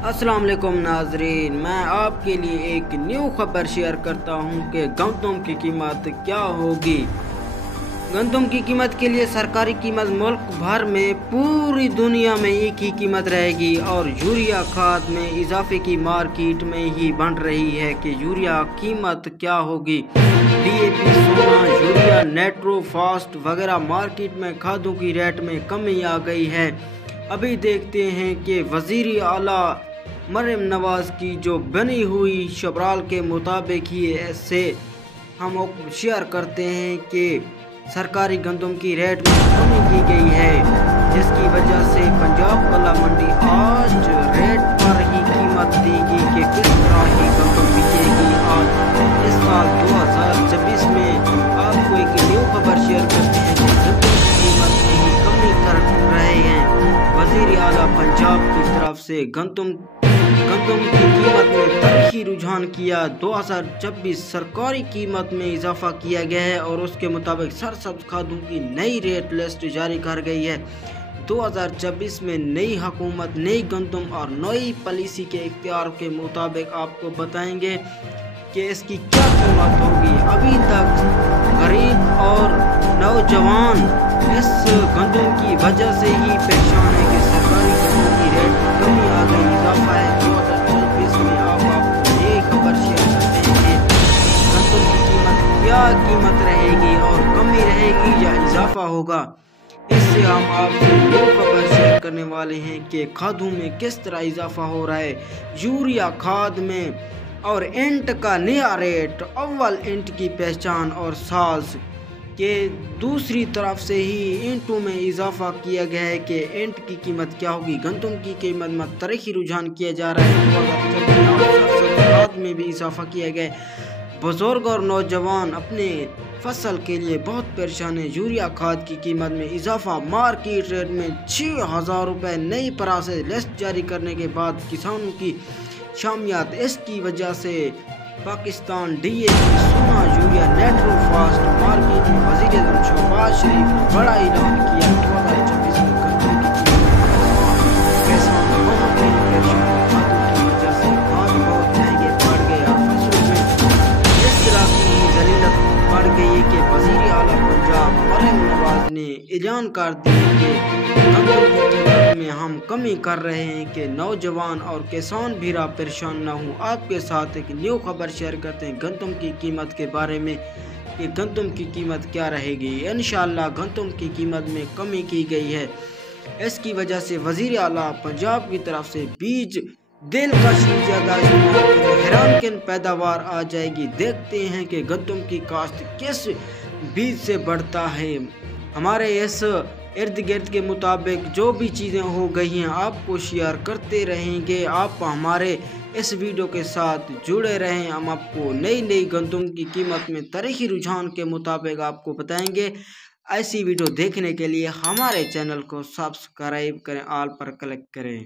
अस्सलाम वालेकुम नाजरीन, मैं आपके लिए एक न्यू खबर शेयर करता हूं कि गंदम की कीमत क्या होगी। गंदम की कीमत के लिए सरकारी कीमत मुल्क भर में पूरी दुनिया में एक ही कीमत रहेगी और यूरिया खाद में इजाफे की मार्केट में ही बन रही है कि यूरिया कीमत क्या होगी। डीएपी, सोना, यूरिया, नेट्रो, फास्ट वगैरह मार्केट में खादों की रेट में कमी आ गई है। अभी देखते हैं कि वज़ीर आला मरियम नवाज़ की जो बनी हुई शबराल के मुताबिक ही ऐसे हम शेयर करते हैं कि सरकारी गंदम की रेट में कमी की गई है, जिसकी वजह से पंजाब कला मंडी आज रेट पर ही कीमत देगी कि किस तरह ही गंदम बिकेगी। आज इस साल 2026 में आपको एक न्यू खबर शेयर करते हैं कि गंदम की कीमत में ही कमी कर रहे हैं वज़ीर आला पंजाब की तरफ से। गंदम की कीमत में तारीखी रुझान किया। 2026 सरकारी कीमत में इजाफा किया गया है और उसके मुताबिक सरसब्ज खादों की नई रेट लिस्ट जारी कर गई है। 2026 में नई हुकूमत नई गंदम और नई पॉलिसी के इख्तियार के मुताबिक आपको बताएंगे कि इसकी क्या कीमत होगी। अभी तक गरीब और नौजवान इस गंदम की वजह से ही परेशान है कि सरकारी गंदम की रेट में कमी आ गई, इजाफा है। 2024 में आपको ये खबर शेयर करते हैं कि गंदम की क्या कीमत रहेगी और कमी रहेगी या इजाफा होगा। इससे हम आपसे वो खबर शेयर करने वाले हैं कि खादों में किस तरह इजाफा हो रहा है। यूरिया खाद में और इंट का नया रेट, अव्वल इंट की पहचान और साल्स के दूसरी तरफ से ही इंटों में इजाफा किया गया है कि इंट की कीमत क्या होगी। गंदम की कीमत में तारीखी रुझान किया जा रहा है। खाद में भी इजाफा किया गया है। बुजुर्ग और नौजवान अपने फसल के लिए बहुत परेशान है। यूरिया खाद की कीमत में इजाफा, मार्केट रेट में 6000 रुपये नई प्राइस लिस्ट जारी करने के बाद किसानों की शामियात। इसकी वजह से पाकिस्तान डीएपी, सोना, यूरिया, नेट्रो, फास्ट मार्केट में वज़ीर आज़म शहबाज शरीफ ने बड़ा ऐलान किया। 2026 में गंदम की किसान बहुत ही परेशान, खादों की वजह से खाद बहुत महंगे पड़ गए और फसलों में इस तरह की जलीलत बढ़ गई कि वज़ीर आला पंजाब मरियम नवाज़ ने ऐलान कर दिया कि गंदम की कीमत में हम कमी कर रहे हैं कि नौजवान और किसान भी परेशान ना हो। आपके साथ एक न्यू खबर शेयर करते हैं गंदम की कीमत के बारे में कि गंदम की कीमत क्या रहेगी। इंशाअल्लाह गंदम की कीमत में कमी की गई है। इसकी वजह से वज़ीर आला पंजाब की तरफ से बीज दिलकश ज़्यादा हैरानकुन पैदावार आ जाएगी। देखते हैं कि गंदम की काश्त किस बीज से बढ़ता है। हमारे इस इर्द गिर्द के मुताबिक जो भी चीज़ें हो गई हैं आपको शेयर करते रहेंगे। आप हमारे इस वीडियो के साथ जुड़े रहें। हम आपको नई गंदम की कीमत में तारीखी रुझान के मुताबिक आपको बताएंगे। ऐसी वीडियो देखने के लिए हमारे चैनल को सब्सक्राइब करें, ऑल पर क्लिक करें।